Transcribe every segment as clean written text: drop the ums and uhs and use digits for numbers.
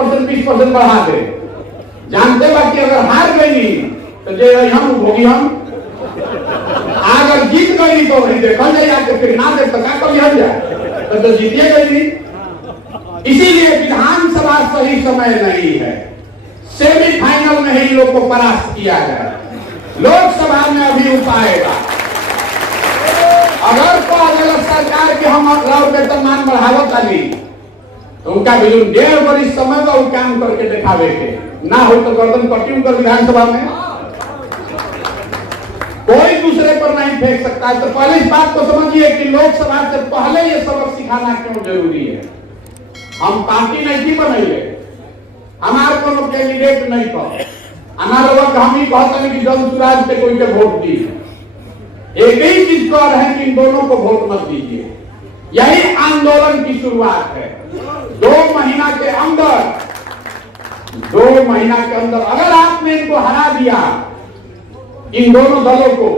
10% 20% बढ़ा दे, जानते बा कि अगर हार गई तो जे हम भोगी हम, अगर जीत गई तो वही देखल जाए, आपके फिर ना देख सका कभी हम जाए तो जीतिए गई। इसीलिए विधानसभा सही समय नहीं है, सेमीफाइनल में ही लोग को परास्त किया जाए, लोकसभा में अभी उपाएगा। अगर तो अगर सरकार के हम वेतनमान बढ़ावत आली तो उनका भी 1.5 वर्ष समय का काम करके दिखावे के ना हो तो गर्दन कटी उनकर विधानसभा में कोई दूसरे पर नहीं फेंक सकता है। तो पहले इस बात को समझिए कि लोकसभा से पहले ये सबक सिखाना क्यों जरूरी है। हम पार्टी नहीं बनाइए, हमारे को कैंडिडेट नहीं कहो, हमारे वक्त हम ही कहते हैं कि जन सुराज से कोई के वोट दी। एक ही चीज कह रहे हैं कि इन दोनों को वोट मत दीजिए। यही आंदोलन की शुरुआत है। 2 महीना के अंदर अगर आपने इनको हरा दिया, इन दोनों दलों को,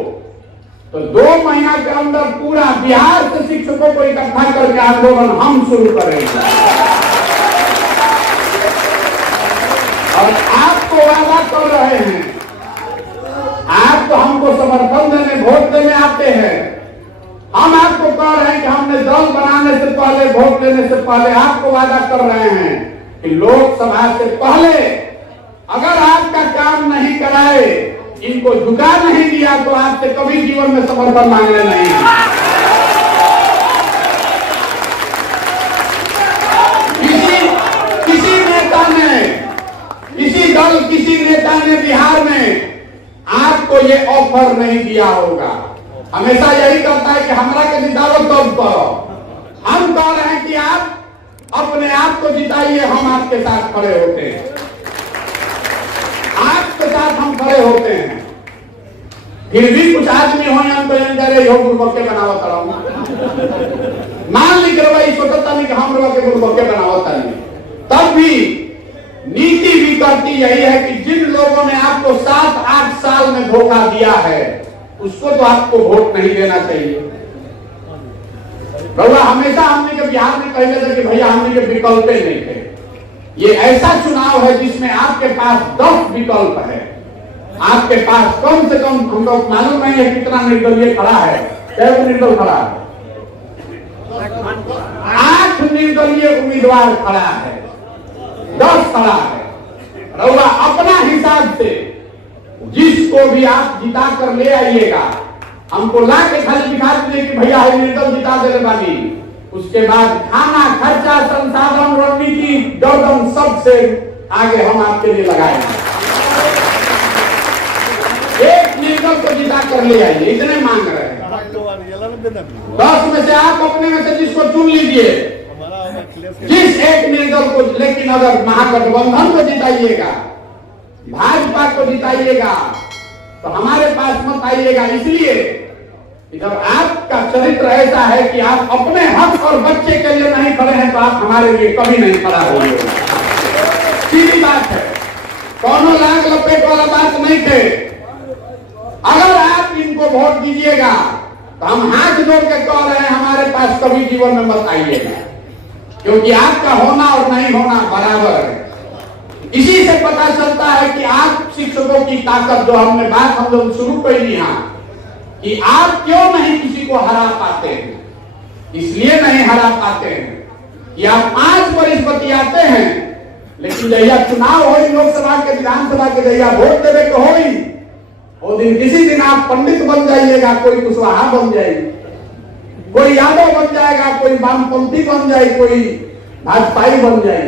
तो 2 महीना के अंदर पूरा बिहार से शिक्षकों को इकट्ठा करके आंदोलन हम शुरू करेंगे। और आपको वादा कर रहे हैं, आप तो हमको समर्थन देने वोट देने आते हैं, हम आपको कह रहे हैं कि हमने दल बनाने से पहले, वोट देने से पहले आपको वादा कर रहे हैं कि लोकसभा से पहले अगर आपका काम नहीं कराए, इनको झुका नहीं दिया तो आपसे कभी जीवन में समर्थन मांगने नहीं है। किसी नेता ने बिहार में आपको ये ऑफर नहीं दिया होगा। हमेशा यही करता है कि हमारा के जिताओ तब करो। हम कह रहे हैं कि आप अपने आप को जिताइए, हम आपके साथ खड़े होते हैं, आपके साथ हम खड़े होते हैं। फिर भी कुछ आदमी हो गुरुबक्के बनावत रहा, मान ली करवाई सोचता नहीं कि हम लोग के गुरुबक्के बनावत नहीं, तब भी नीति भी करती यही है कि जिन लोगों ने आपको 7-8 साल में धोखा दिया है उसको तो आपको वोट नहीं देना चाहिए। रउआ हमेशा हमने के बिहार में कहते थे कि भैया हमने के विकल्प नहीं थे। ये ऐसा चुनाव है जिसमें आपके पास 10 विकल्प है। आपके पास कम से कम, हम लोग मालूम नहीं है कितना निर्दलीय खड़ा है, कैसे निर्दल खड़ा है, 8 निर्दलीय उम्मीदवार खड़ा है, 10 खड़ा है। रउआ अपना हिसाब से जिसको भी आप जिता कर ले आइएगा, हमको ला के खाली दिखा दीजिए कि भैया निर्दल जिता दे बानी, उसके बाद खाना खर्चा संसाधन रणनीति दर्दन सबसे आगे हम आपके लिए लगाएंगे। एक निर्दल को जिता कर ले आइए, इतने मांग रहे हैं। 10 में से आप अपने में से जिसको चुन लीजिए, जिस एक निर्दल को। लेकिन अगर महागठबंधन को जिताइएगा, भाजपा को जिताइएगा तो हमारे पास मत आइएगा। इसलिए जब आपका चरित्र ऐसा है कि आप अपने हक और बच्चे के लिए नहीं खड़े हैं तो आप हमारे लिए कभी नहीं खड़ा होंगे। सीधी बात है, कौनो लाग लपेट वाला बात नहीं थे। अगर आप इनको वोट दीजिएगा तो हम हाथ जोड़ के कह रहे हैं हमारे पास कभी जीवन में मत आइएगा, क्योंकि आपका होना और नहीं होना बराबर है। इसी से पता चलता है कि आप शिक्षकों की ताकत, जो हमने बात हम लोग शुरू कर ली कि आप क्यों नहीं किसी को हरा पाते हैं। इसलिए नहीं हरा पाते हैं कि आप 5 वर्ष बतियाते हैं, लेकिन जहिया चुनाव हो, लोकसभा के विधानसभा के जहिया वोट देवे को हो, वो दिन किसी दिन आप पंडित बन जाइएगा, कोई कुशवाहा बन जाएगी, कोई यादव बन जाएगा, कोई वामपंथी बन जाए, कोई भाजपाई बन जाए।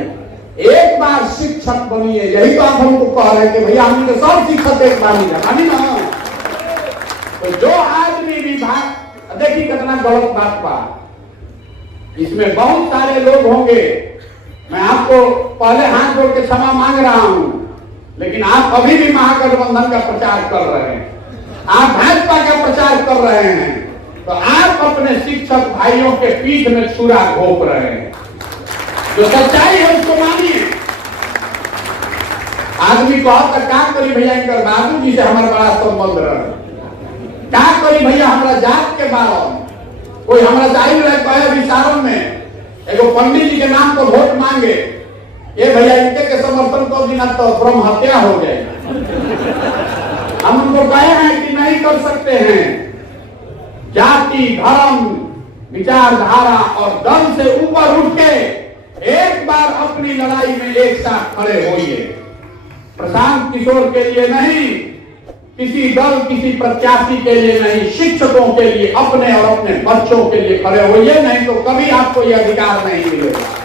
एक बार शिक्षक बनिए, यही तो आप हमको कह रहे हैं कि भैया हम तो सब शिक्षक एक बार ही जानी ना। तो जो आदमी भी देखिए कितना गलत बात बा, इसमें बहुत सारे लोग होंगे, मैं आपको पहले हाथ जोड़ के क्षमा मांग रहा हूं, लेकिन आप अभी भी महागठबंधन का प्रचार कर रहे हैं, आप भाजपा का प्रचार कर रहे हैं, तो आप अपने शिक्षक भाइयों के पीठ में छुरा घोंप रहे हैं। जो सच्चाई है उसको मानिए। आदमी को क्या करी भैया इनकर बाबू जी से हमारा बड़ा संबंध रहे, क्या करी भैया हमारा जात के बारे, कोई हमारा जाहिर रहे कहे विचारों में एगो पंडित जी के नाम को वोट मांगे, ये भैया इनके तो दिन तो ब्रह्म हत्या हो जाएगा। हम उनको कहे हैं कि नहीं कर सकते हैं। जाति, धर्म, विचारधारा और दल से ऊपर उठ के एक बार अपनी लड़ाई में एक साथ खड़े होइए। प्रशांत किशोर के लिए नहीं, किसी दल, किसी प्रत्याशी के लिए नहीं, शिक्षकों के लिए, अपने और अपने बच्चों के लिए खड़े होइए, नहीं तो कभी आपको यह अधिकार नहीं मिलेगा।